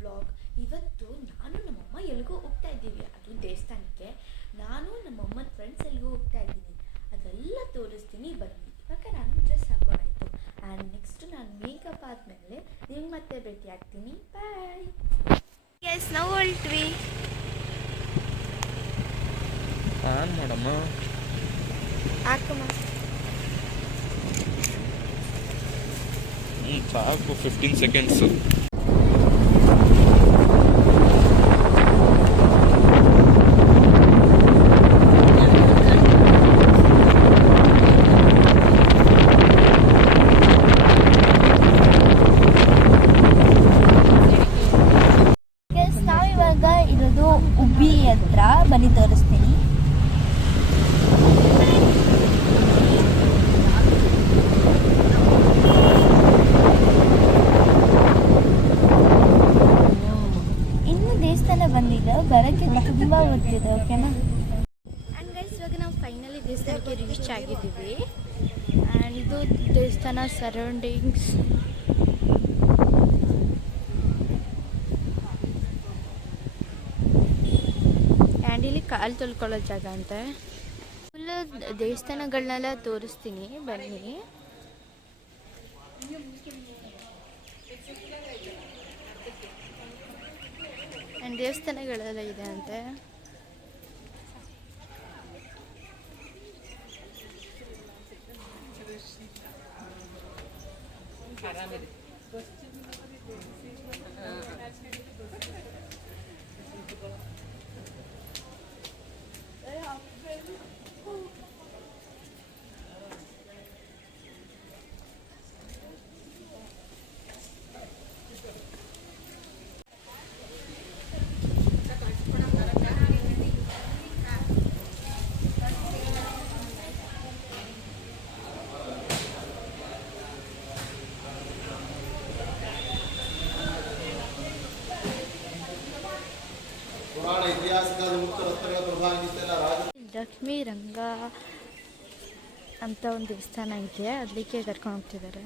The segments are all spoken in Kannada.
ಬ್ಲಾಗ್. ಇವತ್ತು ನಾನು ನಮ್ಮಮ್ಮ ಎಲ್ಲಿಗೋ ಹೋಗ್ತಾ ಇದ್ದೀವಿ, ಅದು ದೇವಸ್ಥಾನಕ್ಕೆ. ನಾನು ನಮ್ಮಮ್ಮನ ಫ್ರೆಂಡ್ಸ್ ಎಲ್ಲಿಗೋ ಹೋಗ್ತಾ ಇದ್ದೀನಿ, ಅದೆಲ್ಲ ತೋರಿಸ್ತೀನಿ ಬನ್ನಿ. ಇವಾಗ ನಾನು ಡ್ರೆಸ್ ಹಾಕೋಣಾಯಿತು. ಆ್ಯಂಡ್ ನೆಕ್ಸ್ಟ್ ನಾನು ಮೇಕಪ್ ಆದಮೇಲೆ ನಿಮ್ಗೆ ಮತ್ತೆ ಭೇಟಿ ಆಗ್ತೀನಿ. ಬಾಯ್. ಎಸ್, ನಾವು ಹೊಲ್ಟ್ವಿ. ಆನ್ ಮಾಡಮ್ಮ. ಹಾಕಮ್ಮ. ಸಾಕು, 15 ಸೆಕೆಂಡ್ಸು. ನಾವಿವಾಗ ಇರೋದು ಉಬ್ಬಿ ಹತ್ರ, ಬನ್ನಿ ತೋರಿಸ್ತೀನಿ. ಇನ್ನು ದೇವಸ್ಥಾನ ಬಂದಿಲ್ಲ, ಬರೋಕ್ಕೆ ತುಂಬ ಗೊತ್ತಿದೆ. ಓಕೆನಾ? ಆ್ಯಂಡ್ ಗೈಸ್, ಇವಾಗ ನಾವು ಫೈನಲಿ ದೇವಸ್ಥಾನಕ್ಕೆ ರೀಚ್ ಆಗಿದ್ದೀವಿ. ಆ್ಯಂಡ್ ಇದು ದೇವಸ್ಥಾನ ಸರೌಂಡಿಂಗ್ಸ್. ಆ್ಯಂಡ್ ಇಲ್ಲಿ ಕಾಲು ತೊಳ್ಕೊಳ್ಳೋ ಜಾಗ ಅಂತೆ. ಫುಲ್ಲು ದೇವಸ್ಥಾನಗಳನ್ನೆಲ್ಲ ತೋರಿಸ್ತೀನಿ ಬನ್ನಿ. ಆ್ಯಂಡ್ ದೇವಸ್ಥಾನಗಳೆಲ್ಲ ಇದೆ ಅಂತೆ. ಲಕ್ಷ್ಮೀ ರಂಗ ಅಂತ ಒಂದು ದೇವಸ್ಥಾನ ಇದೆ, ಅದಕ್ಕೆ ಕರ್ಕೊಂಡು ಹೋಗ್ತಿದ್ದಾರೆ.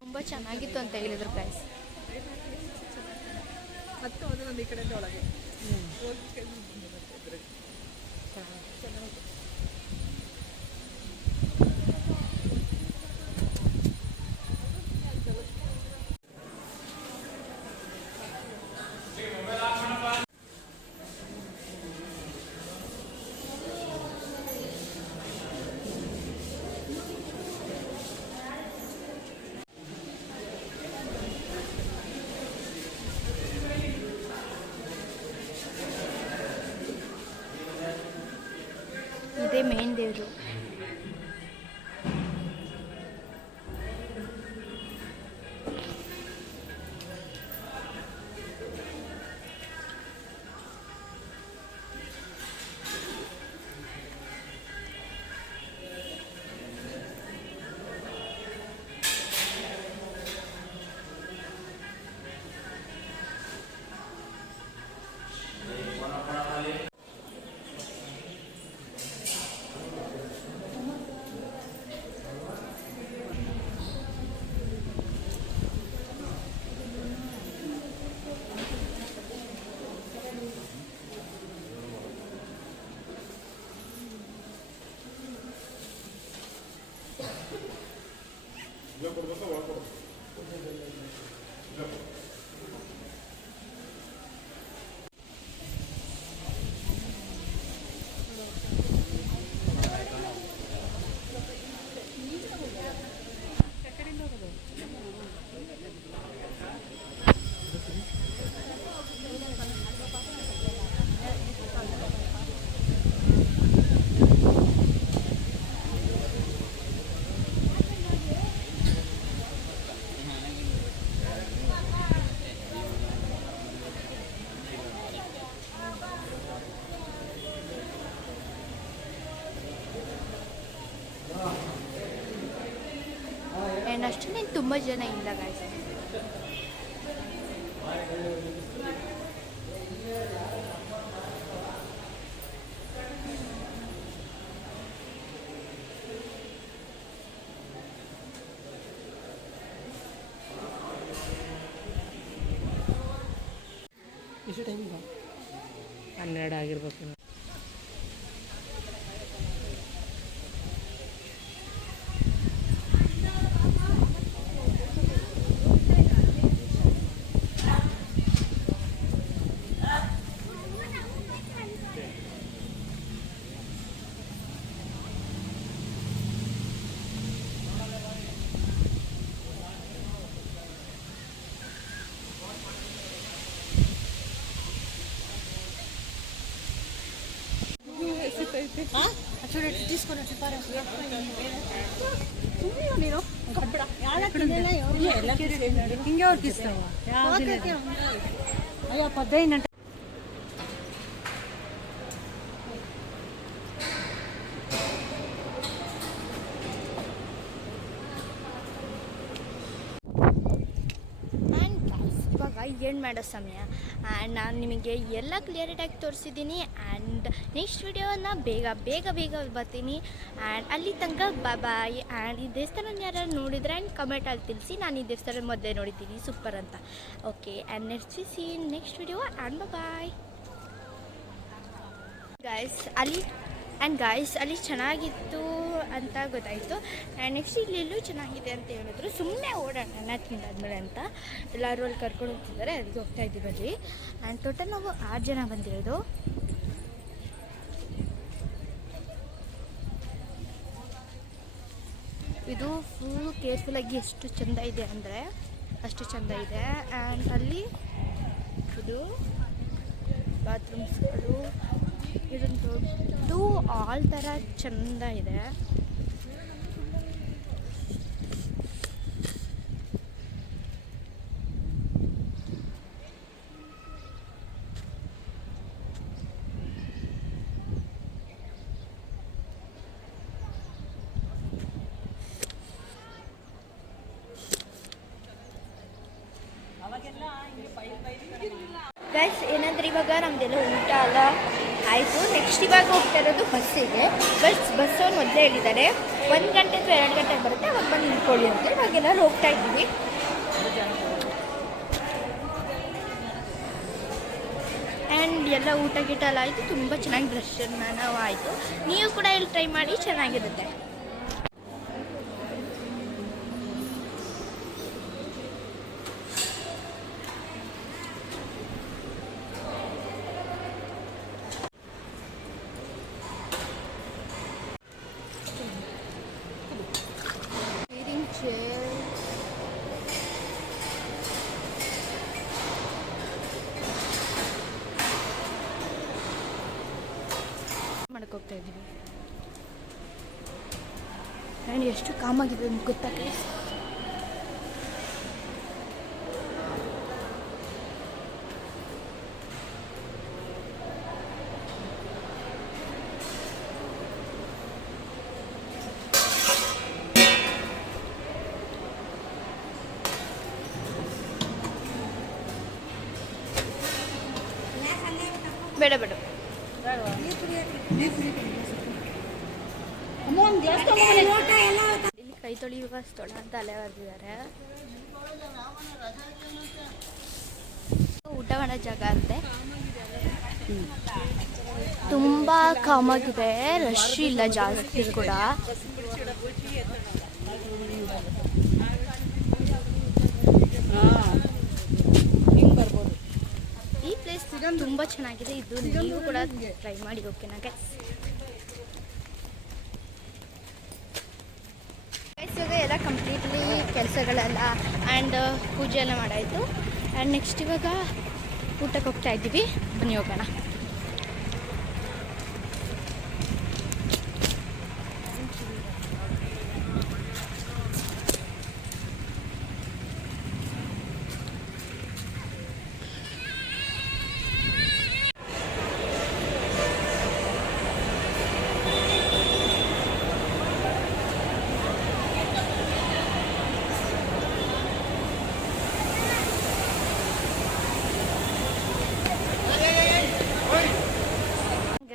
ತುಂಬ ಚೆನ್ನಾಗಿತ್ತು ಅಂತ ಹೇಳಿದ್ರು ಗೈಸ್. ಮತ್ತೆ ಒಂದು ಈ ಕಡೆ ಒಳಗೆ ಇದೇ ಮೇನ್ ದೇವರು. ಅಷ್ಟೇ ತುಂಬ ಜನ ಇಲ್ಲ ಗಾಯ್ಸ್. ಎಷ್ಟು ಟೈಮ್ ಇಲ್ಲ 12 ಆಗಿರ್ಬೇಕು. ಹಿಂಗೆ ಹೊರ್ತಿಸ್ತಾವ ಅಯ್ಯೋ 15 ಗಂಟೆ. ಇವಾಗ ಏನು ಮಾಡೋ ಸಮಯ. ಆ್ಯಂಡ್ ನಾನು ನಿಮಗೆ ಎಲ್ಲ ಕ್ಲಿಯರಿಟಾಗಿ ತೋರಿಸಿದ್ದೀನಿ. ಆ್ಯಂಡ್ ನೆಕ್ಸ್ಟ್ ವಿಡಿಯೋನ ಬೇಗ ಬರ್ತೀನಿ. ಆ್ಯಂಡ್ ಅಲ್ಲಿ ತನಕ ಬಾಯ್. ಆ್ಯಂಡ್ ಈ ದೇವಸ್ಥಾನ ಯಾರು ನೋಡಿದ್ರೆ ಆ್ಯಂಡ್ ಕಮೆಂಟಲ್ಲಿ ತಿಳಿಸಿ. ನಾನು ಈ ದೇವಸ್ಥಾನ ಮೊದಲೇ ನೋಡಿದ್ದೀನಿ ಸೂಪರ್ ಅಂತ. Okay, and next video and bye guys. ಅಲ್ಲಿ ಚೆನ್ನಾಗಿತ್ತು ಅಂತ ಗೊತ್ತಾಯಿತು. ಆ್ಯಂಡ್ ನೆಕ್ಸ್ಟ್ ಇಲ್ಲೆಲ್ಲೂ ಚೆನ್ನಾಗಿದೆ ಅಂತ ಹೇಳಿದ್ರು. ಸುಮ್ಮನೆ ಓಡೋಣ ತಿಂದಾದ್ಮೇಲೆ ಅಂತ ಎಲ್ಲರೂ ಅಲ್ಲಿ ಕರ್ಕೊಂಡು ಹೋಗ್ತಿದ್ದಾರೆ. ಅದಕ್ಕೆ ಹೋಗ್ತಾ ಇದ್ದೀವಿ ಅಲ್ಲಿ. ಆ್ಯಂಡ್ ಟೋಟಲ್ ನಾವು 6 ಜನ ಬಂದಿರೋದು. ಇದು ಫುಲ್ ಕೇರ್ಫುಲ್ಲಾಗಿ ಎಷ್ಟು ಚೆಂದ ಇದೆ ಅಂದರೆ ಅಷ್ಟು ಚೆಂದ ಇದೆ. ಆ್ಯಂಡ್ ಅಲ್ಲಿ ಇದು ಬಾತ್ರೂಮ್ಸ್ಗಳು ಇದೊಂದು ದೊಡ್ಡ ಆಲ್ ಥರ ಚೆಂದ ಇದೆ. ಗೈಸ್ ಏನಂದ್ರೆ ಇವಾಗ ನಮ್ಮದೆಲ್ಲ ಊಟ ಎಲ್ಲ ಆಯಿತು. ನೆಕ್ಸ್ಟ್ ಇವಾಗ ಹೋಗ್ತಾ ಇರೋದು ಬಸ್ಸಿಗೆ. ಬಸ್ಸವ್ರು ಮೊದಲೇ ಹೇಳಿದ್ದಾರೆ 1 ಗಂಟೆ ಅಥವಾ 2 ಗಂಟೆಗೆ ಬರುತ್ತೆ, ಅವಾಗ ಬಂದು ನಿಂತ್ಕೊಳ್ಳಿ ಅಂತ. ಇವಾಗೆಲ್ಲರೂ ಹೋಗ್ತಾ ಇದ್ದೀವಿ. ಆ್ಯಂಡ್ ಎಲ್ಲ ಊಟ ಗೀಟ ಎಲ್ಲ ಆಯಿತು. ತುಂಬ ಚೆನ್ನಾಗಿ ದರ್ಶನ ಆಯಿತು. ನೀವು ಕೂಡ ಇಲ್ಲಿ ಟ್ರೈ ಮಾಡಿ, ಚೆನ್ನಾಗಿರುತ್ತೆ. ಹೋಗ್ತಾ ಇದ್ದೀವಿ. ಆ್ಯಂಡ್ ಎಷ್ಟು ಕಾಮಾಗಿದೆ ಅಂತ ಗೊತ್ತಾ ಗೈಸ್. ಬೇಡ ಇಲ್ಲಿ ಕೈ ತೊಳೆಯುವ ಸ್ಥಳ ಅಂತ ಅಲ್ಲೇ ಬರ್ತಿದ್ದಾರೆ. ಊಟ ಮಾಡೋ ಜಾಗ ಅಂತೆ. ತುಂಬ ಕಾಮಾಗಿದೆ, ರಶ್ ಇಲ್ಲ ಜಾಸ್ತಿ ಕೂಡ. ಈ ಪ್ಲೇಸ್ ತುಂಬ ಚೆನ್ನಾಗಿದೆ. ಇದು ನೀವು ಕೂಡ ಟ್ರೈ ಮಾಡಿ. ಓಕೆನಾ ಗೈಸ್? ಎಲ್ಲ ಕಂಪ್ಲೀಟ್ಲಿ ಕೆಲಸಗಳೆಲ್ಲ ಆ್ಯಂಡ್ ಪೂಜೆ ಎಲ್ಲ ಮಾಡಾಯಿತು. ಆ್ಯಂಡ್ ನೆಕ್ಸ್ಟ್ ಇವಾಗ ಊಟಕ್ಕೆ ಹೋಗ್ತಾ ಇದ್ದೀವಿ. ಬನ್ನಿ ಹೋಗೋಣ.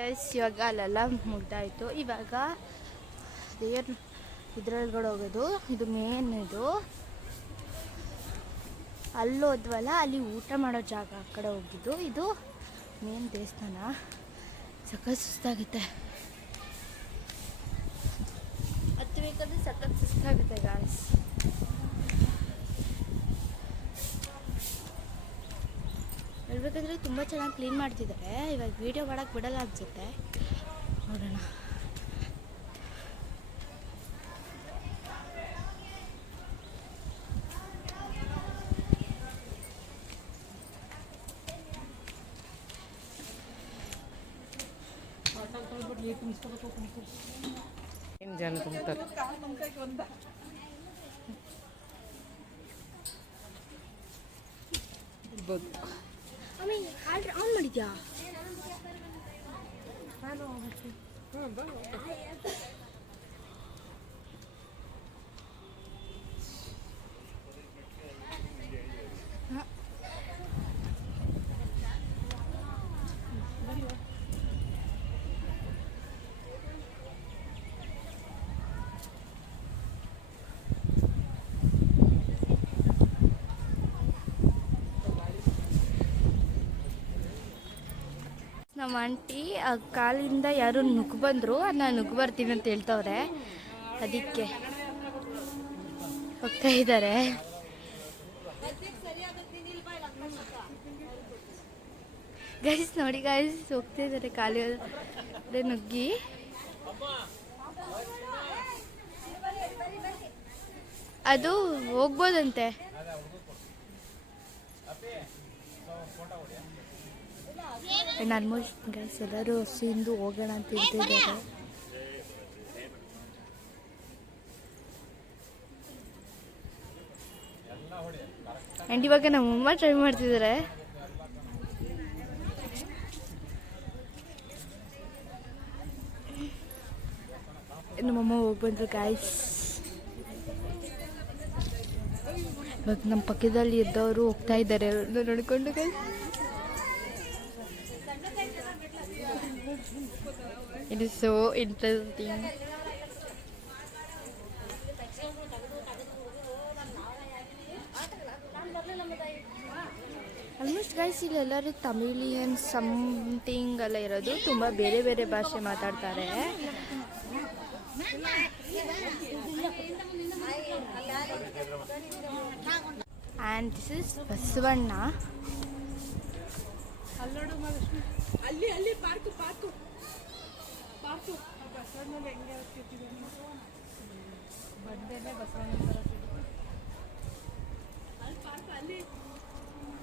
ಗೈಸ್ ಇವಾಗ ಅಲ್ಲೆಲ್ಲ ಮುಗ್ದಾಯಿತು. ಇವಾಗ ದೇವ್ರ ಇದ್ರೊಳಗಡೆ ಹೋಗೋದು. ಇದು ಮೇನ್. ಇದು ಅಲ್ಲಿ ಹೋದ್ವಲ್ಲ, ಅಲ್ಲಿ ಊಟ ಮಾಡೋ ಜಾಗ ಆ ಕಡೆ ಹೋಗಿದ್ದು. ಇದು ಮೇನ್ ದೇವಸ್ಥಾನ. ಸಖತ್ ಸುಸ್ತಾಗುತ್ತೆ, ಹತ್ತಬೇಕಾದ್ರೆ ಸಖತ್ ಸುಸ್ತಾಗುತ್ತೆ ಗಾಯ್ಸ್. ಹೇಳ್ಬೇಕಂದ್ರೆ ತುಂಬ ಚೆನ್ನಾಗಿ ಕ್ಲೀನ್ ಮಾಡ್ತಿದ್ದಾರೆ. ಇವಾಗ ವೀಡಿಯೋ ಮಾಡೋಕ್ಕೆ ಬಿಡಲ್ಲ ಅನಿಸುತ್ತೆ, ನೋಡೋಣ. ಏನು ಜನ ತುಂಬ್ತಾರೆ. ಇರ್ಬೋದು. ಆಮೇಲೆ ಆನ್ ಮಾಡಿದ್ಯಾ? ನಮ್ಮ ಆಂಟಿ ಆ ಕಾಲಿಂದ ಯಾರು ನುಗ್ಗು ಬಂದರು, ನಾನು ನುಗ್ಗು ಬರ್ತೀನಿ ಅಂತ ಹೇಳ್ತವ್ರೆ. ಅದಕ್ಕೆ ಹೋಗ್ತಾ ಇದ್ದಾರೆ. ಗೈಸ್ ನೋಡಿ ಗೈಸ್, ಹೋಗ್ತಾ ಇದ್ದಾರೆ ಕಾಲಿ ನುಗ್ಗಿ. ಅದು ಹೋಗ್ಬೋದಂತೆ. ಆಲ್ಮೋಸ್ಟ್ ಗೈಸ್ ಎಲ್ಲರೂ ಹಸಿಂದು ಹೋಗೋಣ ಅಂತ ಹೇಳ್ತಿದ್ದಾರೆ. ಆ್ಯಂಡ್ ಇವಾಗ ನಮ್ಮಮ್ಮ ಟ್ರೈ ಮಾಡ್ತಿದ್ದಾರೆ. ನಮ್ಮಮ್ಮ ಹೋಗಿ ಬಂದರು ಗಾಯ್ಸ್. ಇವಾಗ ನಮ್ಮ ಪಕ್ಕದಲ್ಲಿ ಇದ್ದವರು ಹೋಗ್ತಾ ಇದ್ದಾರೆ, ಅವ್ರನ್ನ ನೋಡಿಕೊಂಡು guys. It is so interesting. Almost guys ಇಲ್ಲೆಲ್ಲರೂ ತಮಿಳಿಯನ್ ಸಮಥಿಂಗ್ ಎಲ್ಲ ಇರೋದು. ತುಂಬ ಬೇರೆ ಬೇರೆ ಭಾಷೆ ಮಾತಾಡ್ತಾರೆ. And this is Basavanna. ಅಲ್ಲಿ ಪಾರ್ಕು ಪಾರ್ಕು ಪಾರ್ಕು ಬಸವಣ್ಣಲ್ಲಿ ಹೆಂಗೆ ಬಂದೇನೆ ಬಸವಣ್ಣ ಅಲ್ಲಿ ಪಾರ್ಕು ಅಲ್ಲಿ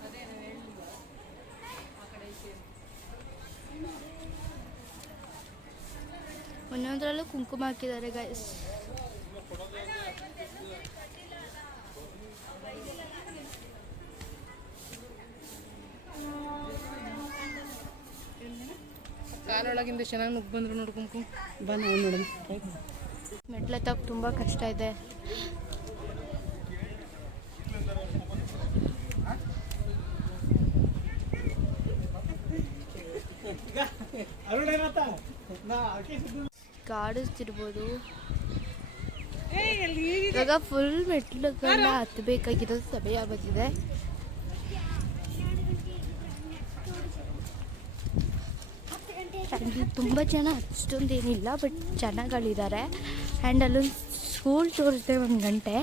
ಅದೇ ಹೇಳಿಲ್ಲ ಆ ಕಡೆ ಒಂದೊಂದರಲ್ಲೂ ಕುಂಕುಮ ಹಾಕಿದ್ದಾರೆ ಗೈಸ್. ಕಾಲೊಳಗಿಂದ ಚೆನ್ನಾಗಿ ನುಗ್ಗಿ ಬಂದ್ರು ನೋಡ್ಕೊಂಕು ಬನ್ನಿ ಮೇಡಮ್. ಮೆಟ್ಲತ್ತಕ್ಕೆ ತುಂಬ ಕಷ್ಟ ಇದೆ. ಕಾಡಿಸ್ತಿರ್ಬೋದು. ಇವಾಗ ಫುಲ್ ಮೆಟ್ಲುಗಳನ್ನ ಹತ್ತಬೇಕಾಗಿರೋ ಸಮಯ ಬಂದಿದೆ. ತುಂಬ ಜನ ಅಷ್ಟೊಂದೇನಿಲ್ಲ, ಬಟ್ ಜನಗಳಿದ್ದಾರೆ. ಆ್ಯಂಡ್ ಅಲ್ಲೊಂದು ಸ್ಕೂಲ್ ತೋರಿಸ್ದೆ 1 ಗಂಟೆ.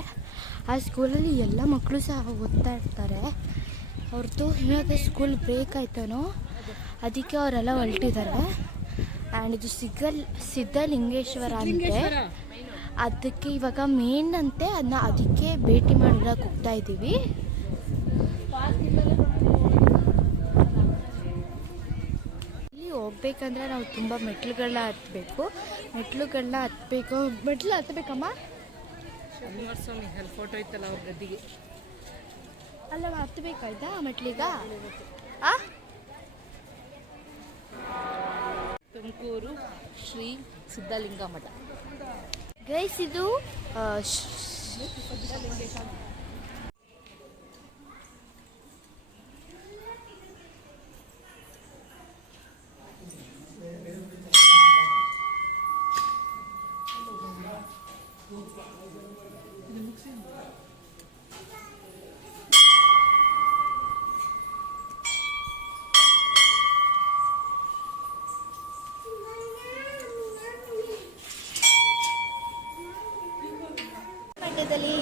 ಆ ಸ್ಕೂಲಲ್ಲಿ ಎಲ್ಲ ಮಕ್ಕಳು ಸಹ ಓದ್ತಾ ಇರ್ತಾರೆ. ಅವ್ರದ್ದು ಇವಾಗ ಸ್ಕೂಲ್ ಬ್ರೇಕ್ ಆಯ್ತಾನೋ ಅದಕ್ಕೆ ಅವರೆಲ್ಲ ಹೊರಟಿದ್ದಾರೆ. ಆ್ಯಂಡ್ ಇದು ಸಿದ್ಧಲಿಂಗೇಶ್ವರ ಅಂತೆ, ಅದಕ್ಕೆ ಇವಾಗ ಮೇನ್ ಅಂತೆ. ಅದಕ್ಕೆ ಭೇಟಿ ಮಾಡೋದಕ್ಕೆ ಹೋಗ್ತಾ ಇದ್ದೀವಿ. ಹೋಗ್ಬೇಕಂದ್ರೆ ನಾವು ತುಂಬ ಮೆಟ್ಲುಗಳನ್ನ ಹತ್ತಬೇಕು. ಮೆಟ್ಲು ಹತ್ತಬೇಕಮ್ಮ. ಸ್ವಾಮಿ ಅಲ್ಲಿ ಫೋಟೋ ಇತ್ತಲ್ಲ ಅವ್ರ ಗದ್ದಿಗೆ ಅಲ್ಲ ಹತ್ತಬೇಕಾಯ್ತಾ ಮೆಟ್ಲಿಗ? ತುಮಕೂರು ಶ್ರೀ ಸಿದ್ಧಲಿಂಗ ಮಠ ಗೈಸ್. ಇದು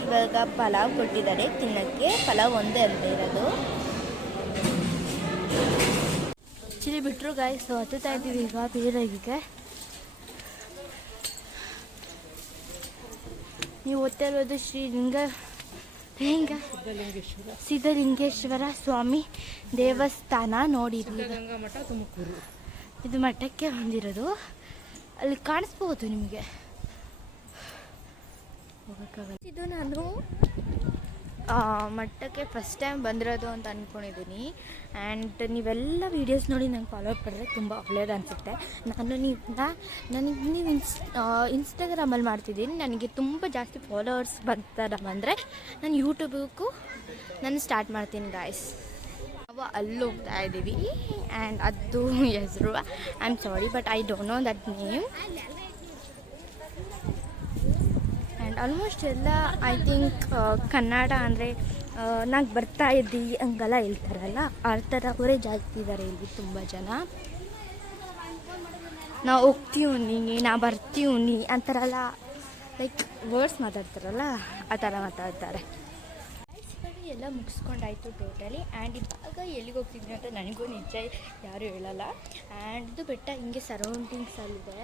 ಇವಾಗ ಪಲಾವ್ ಕೊಟ್ಟಿದ್ದಾರೆ ತಿನ್ನೋಕ್ಕೆ. ಪಲಾವ್ ಒಂದೇ ಅಂತ ಇರೋದು. ಆ್ಯಕ್ಚುಲಿ ಬಿಟ್ಟರು ಗಾಯ್ಸ್ ಹತ್ತುತ್ತಾ ಇದ್ದೀವಿ ಈಗ ಬೇರೆಗೆ. ನೀವು ಓದ್ತಾ ಇರೋದು ಸಿದ್ಧಲಿಂಗೇಶ್ವರ ಸ್ವಾಮಿ ದೇವಸ್ಥಾನ ನೋಡಿದ್ವಿ. ಮಠ ತುಮಕೂರು. ಇದು ಮಠಕ್ಕೆ ಬಂದಿರೋದು. ಅಲ್ಲಿ ಕಾಣಿಸ್ಬೋದು ನಿಮಗೆ. ಇದು ನಾನು ಮಠಕ್ಕೆ ಫಸ್ಟ್ ಟೈಮ್ ಬಂದಿರೋದು ಅಂತ ಅಂದ್ಕೊಂಡಿದ್ದೀನಿ. ಆ್ಯಂಡ್ ನೀವೆಲ್ಲ ವೀಡಿಯೋಸ್ ನೋಡಿ ನಂಗೆ ಫಾಲೋ ಮಾಡಿದ್ರೆ ತುಂಬ ಒಳ್ಳೆಯದು ಅನಿಸುತ್ತೆ. ನೀವು ಇನ್ಸ್ಟಾಗ್ರಾಮಲ್ಲಿ ಮಾಡ್ತಿದ್ದೀನಿ. ನನಗೆ ತುಂಬ ಜಾಸ್ತಿ ಫಾಲೋವರ್ಸ್ ಬಂದರೆ ನಾನು ಯೂಟ್ಯೂಬಕ್ಕೂ ನಾನು ಸ್ಟಾರ್ಟ್ ಮಾಡ್ತೀನಿ ಗಾಯ್ಸ್. ನಾವು ಅಲ್ಲಿ ಹೋಗ್ತಾ ಇದ್ದೀವಿ ಆ್ಯಂಡ್ ಅದು ಹೆಸರು I am sorry but I don't know that name. And almost ಎಲ್ಲ ಐ ಥಿಂಕ್ ಕನ್ನಡ ಅಂದರೆ ನಂಗೆ ಬರ್ತಾ ಇದ್ದೀವಿ ಹಂಗೆಲ್ಲ ಹೇಳ್ತಾರಲ್ಲ ಆ ಥರ ಅವರೇ ಜಾಸ್ತಿ ಇದ್ದಾರೆ ಇಲ್ಲಿ ತುಂಬ ಜನ. ನಾವು ಹೋಗ್ತೀವಿ ನಾ ಬರ್ತೀವಿ ಆ ಥರ ಎಲ್ಲ ಲೈಕ್ ವರ್ಡ್ಸ್ ಮಾತಾಡ್ತಾರಲ್ಲ ಆ ಥರ ಮಾತಾಡ್ತಾರೆ. ಎಲ್ಲ ಮುಗಿಸ್ಕೊಂಡಾಯ್ತು ಟೋಟಲಿ. ಆ್ಯಂಡ್ ಇವಾಗ ಎಲ್ಲಿಗೆ ಹೋಗ್ತಿದ್ವಿ ಅಂತ ನನಗೂ ನಿಜ ಯಾರೂ ಹೇಳಲ್ಲ. ಆ್ಯಂಡ್ ಇದು ಬೆಟ್ಟ ಹಿಂಗೆ ಸರೌಂಡಿಂಗ್ಸಲ್ಲಿದೆ.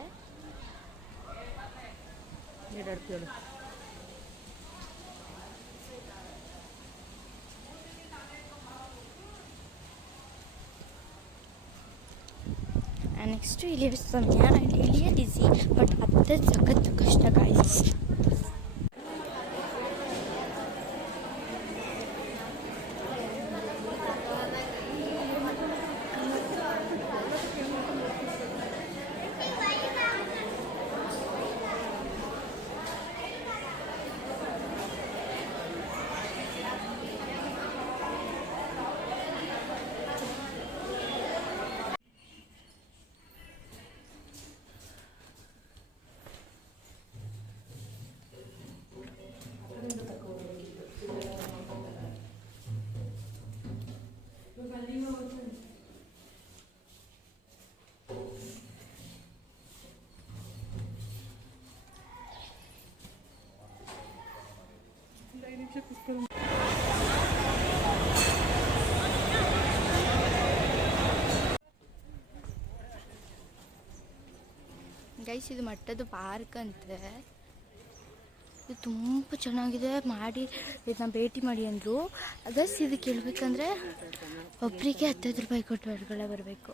ನೆಕ್ಸ್ಟು ಇಲ್ಲಿ ಸಮಯ ಆ್ಯಂಡ್ ಇಳಿಯೋದು ಈಸಿ ಬಟ್ ಹತ್ತದ ಸಖತ್ತು ಕಷ್ಟ ಗಾಯ್ಸ್. ಗೈಸ್ ಇದು ಮಟ್ಟದ ಪಾರ್ಕ್ ಅಂತೆ. ಇದು ತುಂಬ ಚೆನ್ನಾಗಿದೆ. ಮಾಡಿ ಇದನ್ನ ಭೇಟಿ ಮಾಡಿ ಅಂದರು. ಗೈಸ್ ಇದು ಕೇಳಬೇಕಂದ್ರೆ ಒಬ್ಬರಿಗೆ 15 ರೂಪಾಯಿ ಕೊಟ್ಟು ಹೊರಗಡೆ ಬರಬೇಕು.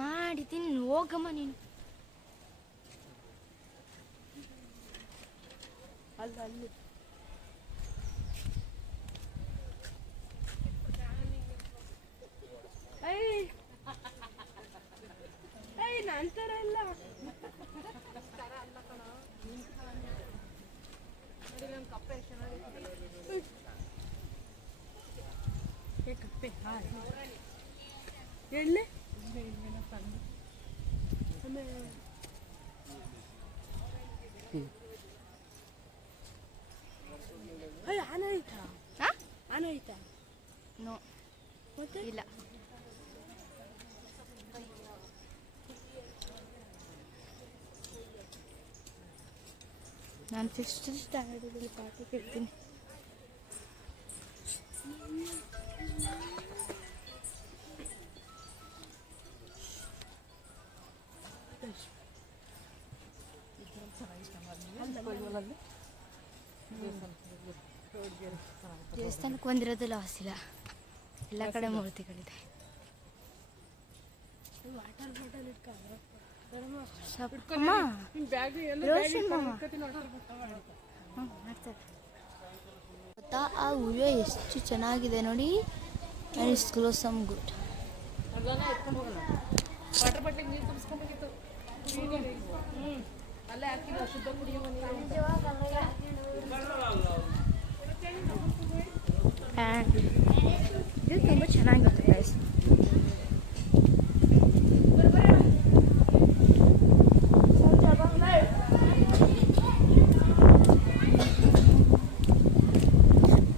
ಮಾಡಿದ್ದೀನಿ ಹೋಗಮ್ಮ ನೀನು. ಅಲ್ಲಿ ನಂತರ ಇಲ್ಲ ಕಪ್ಪೆ ಎಣ್ಣೆ ಆನೆ ಐತಾ? ಆನೆ ಐತಾ? ನೋ ಮತ್ತೆ ಇಲ್ಲ. ನಾನು 5th ಸ್ಟ್ಯಾಂಡರ್ಡಲ್ಲಿ ಪಾಠ ಕೇಳ್ತೀನಿ. ದೇವಸ್ಥಾನಕ್ಕೆ ಬಂದಿರೋದು ಲಾಸ್ ಇಲ್ಲ. ಎಲ್ಲ ಕಡೆ ಮೂರ್ತಿಗಳಿದೆ. ವಾಟರ್ ಬಾಟಲ್ ಆ ಹೂವು ಎಷ್ಟು ಚೆನ್ನಾಗಿದೆ ನೋಡಿ. It's glow some good. Water bottle ನೀರು ತುಂಬಿಸ್ಕೊಂಡ್ಬಿಟ್ಟಿತ್ತು. ಅಲ್ಲೇ ಹಾಕಿಲ್ಲ ಶುದ್ಧ ಕುಡಿಯುವ ನೀರು. ಇದು ತುಂಬ ಚೆನ್ನಾಗಿರುತ್ತೆ ಗೈಸ್.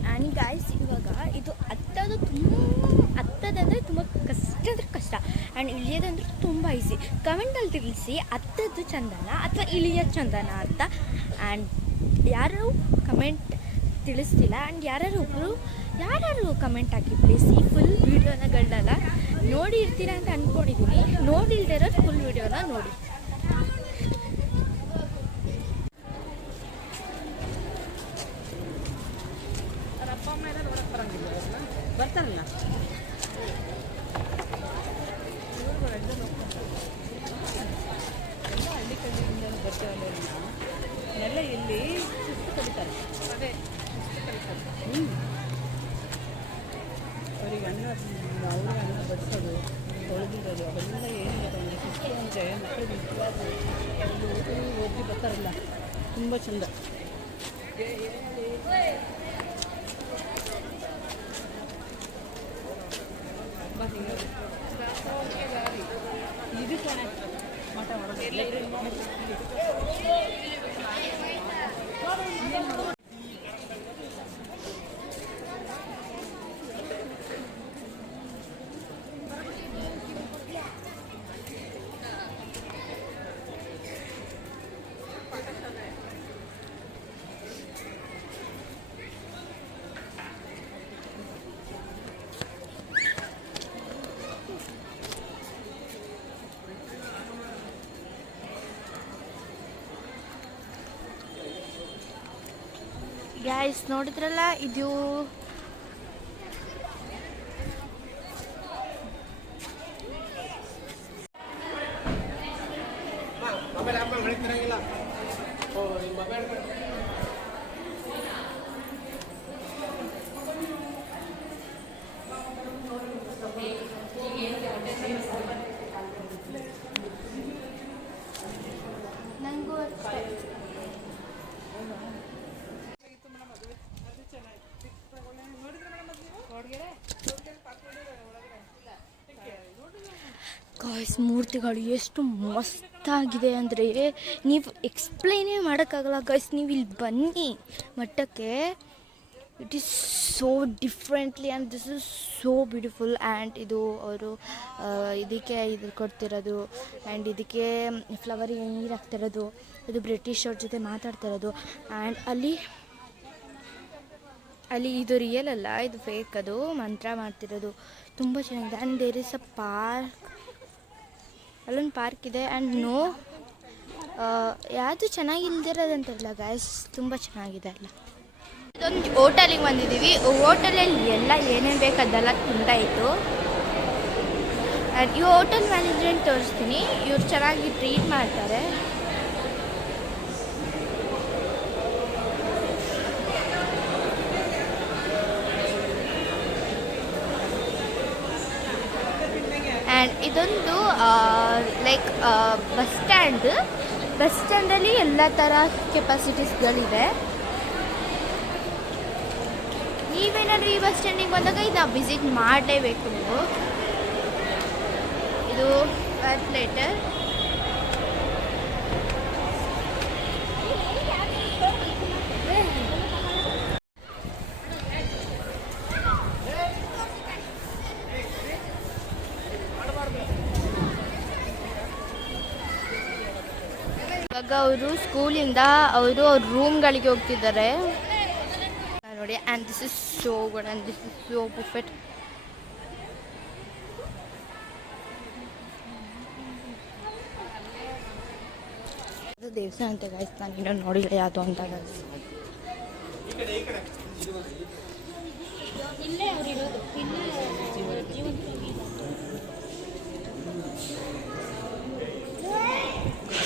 ಆ್ಯಂಡ್ ಗೈಸ್ ಇವಾಗ ಇದು ಹತ್ತೋದು ತುಂಬ ಹತ್ತದಂದರೆ ತುಂಬ ಕಷ್ಟದ ತಿಳಿಸಿ ಹತ್ತದ್ದು ಚಂದನ ಅಥವಾ ಇಳಿಯೋದು ಚಂದನ ಅಂತ. ಆ್ಯಂಡ್ ಯಾರು ಕಮೆಂಟ್ ತಿಳಿಸ್ತಿಲ್ಲ. ಆ್ಯಂಡ್ ಯಾರು ಕಮೆಂಟ್ ಹಾಕಿ ಪ್ಲೀಸ್. ಈ ಫುಲ್ ವೀಡಿಯೋನಗಳನ್ನೆಲ್ಲ ನೋಡಿರ್ತೀರ ಅಂತ ಅಂದ್ಕೊಂಡಿದ್ದೀನಿ. ನೋಡಿಲ್ದೇ ಇರೋದು ಫುಲ್ ವೀಡಿಯೋನ ನೋಡಿ. ಅಪ್ಪ ಅಮ್ಮ ಎಲ್ಲ ನೋಡಕ್ಕೆ ಬರಂಗಿಲ್ಲ ಬರ್ತಾರಲ್ಲ ಎಲ್ಲ ಹಳ್ಳಿ ಕಡೆಯಿಂದ ಬರ್ತಾರಲ್ಲ ಎಲ್ಲ ಇಲ್ಲಿ ಶಿಸ್ತು ಕಲಿತಾರೆ. ಅದೇ ಶಿಸ್ತು ಕಲಿತಾರೆ. ಅವ್ರಿಗೆ ಅನ್ನ ಬಡಿಸೋದು ತೊಳೆದಿರೋದು ಅವೆಲ್ಲ ಏನಿಲ್ಲ ಅಂದರೆ ಶಿಸ್ತು ಅಂದರೆ ಮಕ್ಕಳು ನಿಜವಾಗ್ಲೂ ಓದಿ ಬರ್ತಾರಲ್ಲ ತುಂಬ ಚೆಂದ. ಇದು ಕಣೆ ಮಠ ಗೈಸ್ ನೋಡಿದ್ರಲ್ಲ, ಇದು ನನಗೂ ಗಾಯ್ಸ್ ಮೂರ್ತಿಗಳು ಎಷ್ಟು ಮಸ್ತಾಗಿದೆ ಅಂದರೆ ನೀವು ಎಕ್ಸ್ಪ್ಲೈನೇ ಮಾಡೋಕ್ಕಾಗಲ್ಲ ಗಾಯ್ಸ್. ನೀವು ಇಲ್ಲಿ ಬನ್ನಿ ಮಠಕ್ಕೆ. It is so differently and this is so beautiful. And ಇದು ಅವರು ಇದಕ್ಕೆ ಇದು ಕೊಡ್ತಿರೋದು ಆ್ಯಂಡ್ ಇದಕ್ಕೆ ಫ್ಲವರಿಗೆ ನೀರು ಹಾಕ್ತಿರೋದು, ಇದು ಬ್ರಿಟಿಷವ್ರ ಜೊತೆ ಮಾತಾಡ್ತಿರೋದು. ಆ್ಯಂಡ್ ಅಲ್ಲಿ ಇದು ರಿಯಲ್ ಅಲ್ಲ, ಇದು ಫೇಕ್, ಅದು ಮಂತ್ರ ಮಾಡ್ತಿರೋದು. ತುಂಬ ಚೆನ್ನಾಗಿದೆ. And there is a park, ಅಲ್ಲೊಂದು ಪಾರ್ಕ್ ಇದೆ. ಆ್ಯಂಡ್ ಯಾವುದು ಚೆನ್ನಾಗಿಲ್ದಿರೋದಂತಲ್ಲ ಗಾಯ್ಸ್, ತುಂಬ ಚೆನ್ನಾಗಿದೆ ಅಲ್ಲ. ಇದೊಂದು ಹೋಟೆಲಿಗೆ ಬಂದಿದ್ದೀವಿ. ಹೋಟೆಲಲ್ಲಿ ಎಲ್ಲ ಏನೇನು ಬೇಕು ಅದೆಲ್ಲ ತಿಂದಾಯಿತು. ಆ್ಯಂಡ್ ಈ ಹೋಟೆಲ್ ಮ್ಯಾನೇಜ್ಮೆಂಟ್ ತೋರಿಸ್ತೀನಿ. ಇವ್ರು ಚೆನ್ನಾಗಿ ಟ್ರೀಟ್ ಮಾಡ್ತಾರೆ. ಆ್ಯಂಡ್ ಇದೊಂದು ಲೈಕ್ ಬಸ್ ಸ್ಟ್ಯಾಂಡಲ್ಲಿ ಎಲ್ಲ ಥರ ಕೆಪಾಸಿಟೀಸ್ಗಳಿದೆ. ನೀವೇನಾದರೂ ಈ ಬಸ್ ಸ್ಟ್ಯಾಂಡಿಗೆ ಬಂದಾಗ ಇದನ್ನ ವಿಸಿಟ್ ಮಾಡಲೇಬೇಕು ನೀವು. ಇದು ಲೇಟರ್ ಇವಾಗ ಅವರು ಸ್ಕೂಲಿಂದ ಅವ್ರ ರೂಮ್ಗಳಿಗೆ ಹೋಗ್ತಿದ್ದಾರೆ ನೋಡಿ. And this is so good and this is so perfect. ಅದು ದೇವಸ್ಥಾನ ಅಂತ ಗಾಯ್ಸ್, ನಾನು ಇನ್ನೂ ನೋಡಿಲ್ಲ ಯಾವುದು ಅಂತ ಗಾಯ್ಸ್.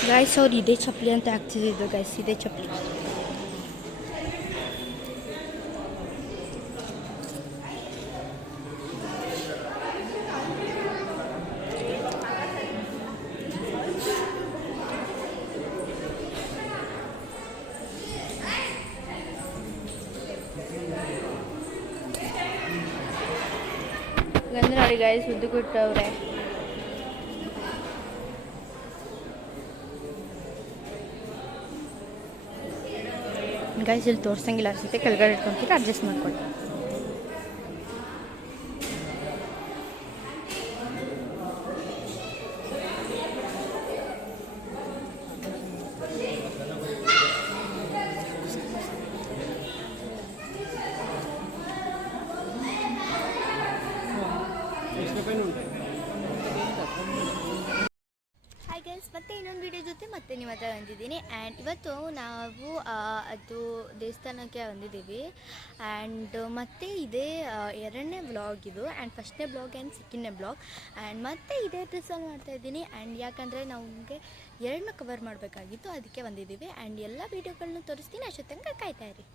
ಗಾಯ್ಸ್ ಅವ್ರು ಇದೇ ಚಪ್ಪಲಿ ಅಂತ ಹಾಕ್ತಿದ್ದು ಗಾಯ್ಸ್, ಇದೇ ಚಪ್ಪಲಿ. ಗಂಧ ನೋಡಿ ಗಾಯ್ಸ್, ಉದ್ದು ಕೊಟ್ಟವ್ರೆ. ಗೈಸ್ ಇಲ್ಲಿ ತೋರಿಸಂಗಿಲ್ಲ ಅನಿಸುತ್ತೆ, ಕೆಳಗಡೆ ಇಟ್ಕೊಂತೀರ ಅಡ್ಜಸ್ಟ್ ಮಾಡ್ಕೊಳ್ಳಿ. ಆ್ಯಂಡ್ ಇವತ್ತು ನಾವು ಅದು ದೇವಸ್ಥಾನಕ್ಕೆ ಬಂದಿದ್ದೀವಿ. ಆ್ಯಂಡ್ ಮತ್ತು ಇದೇ ಎರಡನೇ ವ್ಲಾಗ್ ಇದು, ಆ್ಯಂಡ್ ಫಸ್ಟ್ನೇ ಬ್ಲಾಗ್ ಆ್ಯಂಡ್ ಸೆಕೆಂಡ್ನೇ ಬ್ಲಾಗ್. ಆ್ಯಂಡ್ ಮತ್ತೆ ಇದೇ ಡ್ರೆಸ್ಸಲ್ಲಿ ಮಾಡ್ತಾಯಿದ್ದೀನಿ. ಆ್ಯಂಡ್ ಯಾಕಂದರೆ ನಮಗೆ ಎರಡನ್ನೂ ಕವರ್ ಮಾಡಬೇಕಾಗಿತ್ತು, ಅದಕ್ಕೆ ಬಂದಿದ್ದೀವಿ. ಆ್ಯಂಡ್ ಎಲ್ಲ ವೀಡಿಯೋಗಳನ್ನೂ ತೋರಿಸ್ತೀನಿ, ಅಷ್ಟೊತ್ತು ತನಕ ಕಾಯ್ತಾ ಇರಿ.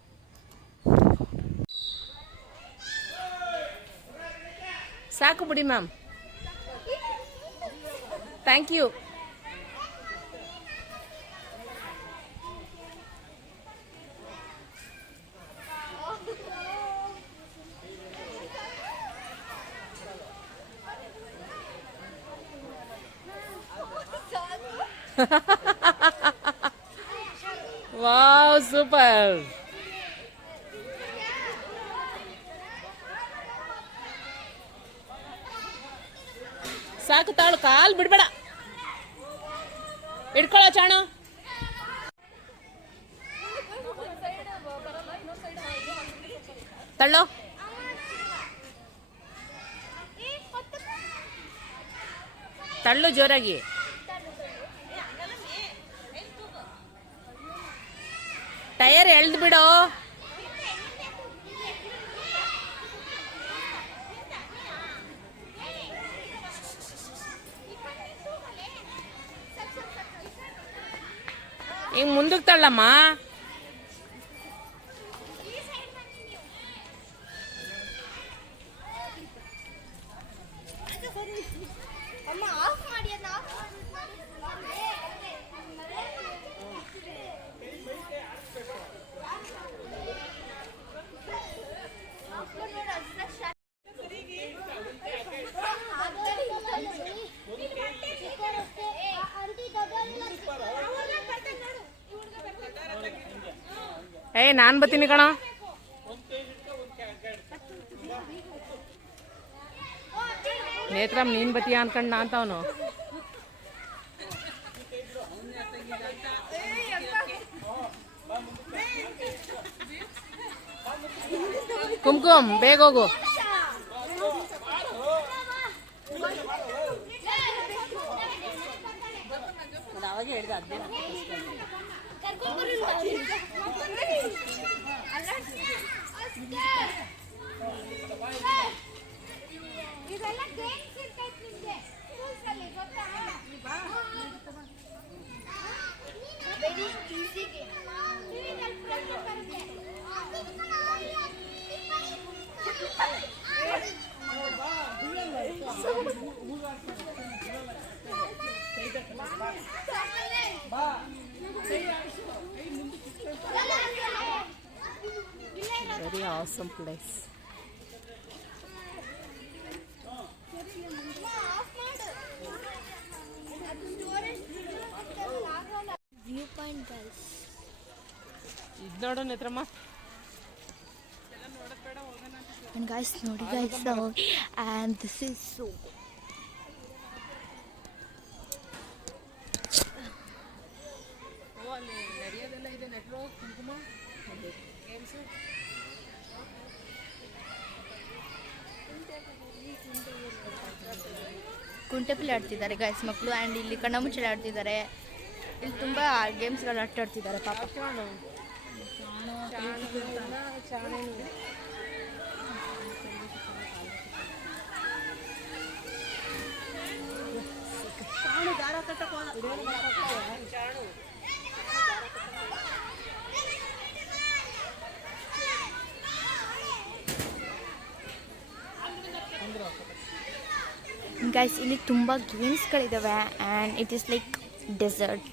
ಸಾಕು ಬಿಡಿ ma'am, thank you. Wow, super. ಸಾಕು ತಾಳು, ಕಾಲು ಬಿಡ್ಬೇಡ, ಇಟ್ಕೊಳ್ಳೋ ಚಾಣು. ತಳ್ಳೋ, ತಳ್ಳು ಜೋರಾಗಿ. ಟಯರ್ ಎಳ್ದು ಬಿಡೋ. ಈಗ ಮುಂದಕ್ಕೆ ತಳ್ಳಮ್ಮ. ನಾನು ಬರ್ತೀನಿ ಕಣ. ನೇತ್ರಮ್ ನೀನ್ ಬತ್ತೀಯ ಅನ್ಕಂಡ ಅಂತ ಅವನು. ಕುಮ್ಕುಮ್ ಬೇಗ ಹೋಗು. ಅವಾಗೆ ಹೇಳಿದ ಅದೇ very awesome place. View point guys. ಇದು ನೋಡು ನೇತ್ರಮ್ಮ. And guys, ನೋಡಿ guys, so and this is so ನಡೆಯೋದೆಲ್ಲ ಇದೆ. ನೆಟ್ವರ್ಕ್ ಕುಂಕುಮ ಗೇಮ್ಸ್ ಕುಂಟೆಪಿಲ್ಲೆ ಆಡ್ತಿದ್ದಾರೆ ಗಾಯ್ಸ್ ಮಕ್ಕಳು. ಆ್ಯಂಡ್ ಇಲ್ಲಿ ಕಣ್ಣಮುಚ್ಚಾಲೆ ಆಡ್ತಿದ್ದಾರೆ. ಇಲ್ಲಿ ತುಂಬ ಗೇಮ್ಸ್ಗಳು ಆಡ್ತಿದ್ದಾರೆ ಪಾಪ. ಗೈಸ್ ಇಲ್ಲಿ ತುಂಬ ಗೇಮ್ಸ್ಗಳಿದ್ದಾವೆ and it is like dessert.